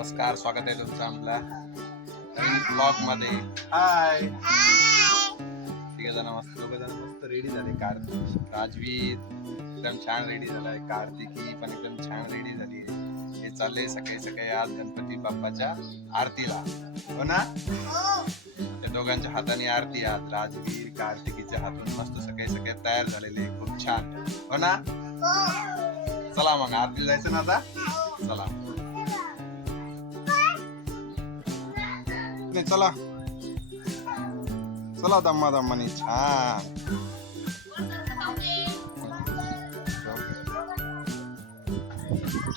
नमस्कार स्वागत आहे तुमचं आपल्या नवीन ब्लॉगमध्ये हाय तिघ जण मस्त दोघ जण मस्त रेडी झाले कार्तिक राजवीर. एकदम छान रेडी झालाय. कार्तिकी पण एकदम छान रेडी झाली हे चाललंय सकाळी सकाळी आज गणपती बाप्पाच्या आरतीला. हो ना? त्या दोघांच्या हाताने आरती आहात राजवीर कार्तिकीच्या हातून मस्त सकाळी सकाळी तयार झालेले खूप छान. हो ना? चला मग आरती जायचं ना आता? चला. नाही चला. चला दम्मा दम्माने. छान.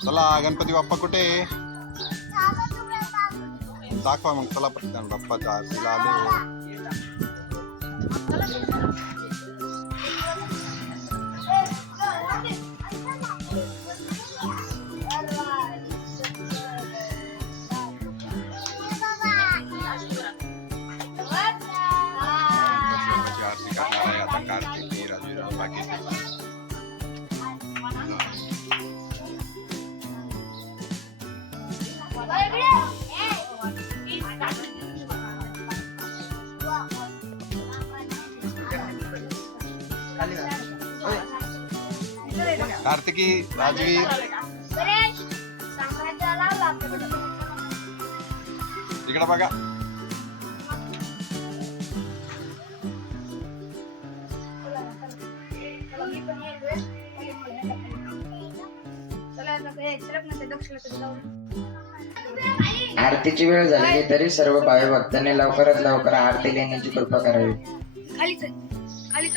चला गणपती बाप्पा कुठे? दाखवा मग चला पटकन. बाप्पा आरतीला आले. कार्तिकी राजवीर इकडे बघा. आरतीची वेळ झालेली तरी सर्व भावी भक्तांनी लवकरात लवकर आरती घेण्याची कृपा करावी. खालीच खालीच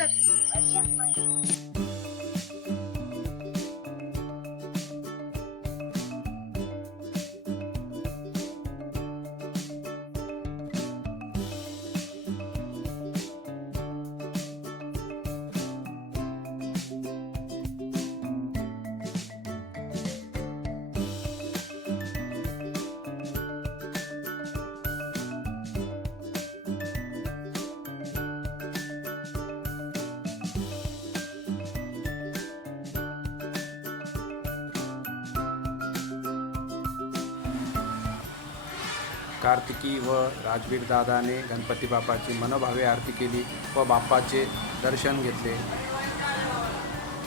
कार्तिकी व राजवीर दादाने गणपती बाप्पाची मनोभावे आरती केली व बाप्पाचे दर्शन घेतले.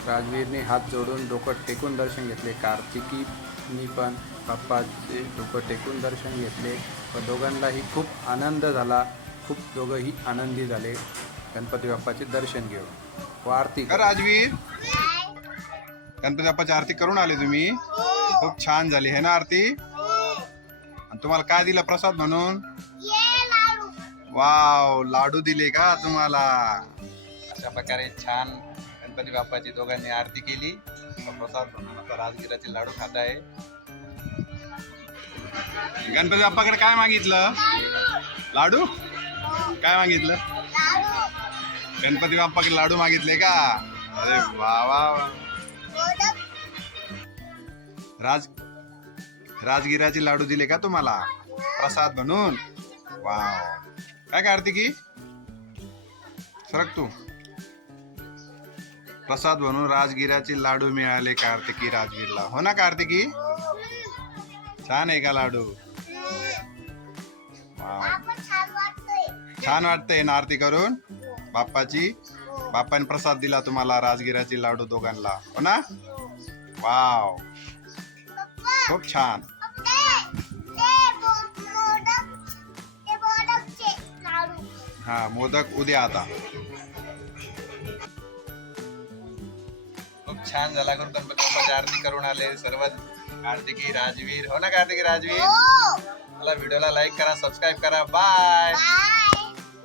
राजवीरने हात जोडून डोकं टेकून दर्शन घेतले. कार्तिकीनी पण बाप्पाचे डोकं टेकून दर्शन घेतले व दोघांनाही खूप आनंद झाला. खूप दोघंही आनंदी झाले. गणपती बाप्पाचे दर्शन घेऊन व आरती का राजवीर? गणपती बाप्पाची आरती करून आले तुम्ही? खूप छान झाली है ना आरती? आणि तुम्हाला काय दिलं प्रसाद म्हणून? वाव लाडू दिले का तुम्हाला? अशा प्रकारे छान गणपती बाप्पाची दोघांनी आरती केली. प्रसाद म्हणून आता राजगिराचे लाडू खात आहे. गणपती बाप्पाकडे काय मागितलं? लाडू? काय मागितलं? गणपती बाप्पाकडे लाडू मागितले का? अरे वा वा वा. राज राजगिराचे लाडू दिले का तुम्हाला? प्रसाद म्हणून. वाव. काय कार्तिकी? सरक तू. प्रसाद म्हणून राजगिराचे लाडू मिळाले कार्तिकी राजगीरला. हो ना कार्तिकी? छान आहे का लाडू? छान वाटतंय ना आरती करून? बाप्पाची? बाप्पाने प्रसाद दिला तुम्हाला राजगिराचे लाडू दोघांना. हो ना? वाव. खूप छान. हा मोदक उद्या आता. खूप छान झाला करून गणपती आरती करून आले सर्व कार्तिकी राजवीर. हो ना कार्तिकी राजवीर? मला व्हिडिओला लाईक करा सबस्क्राईब करा. बाय.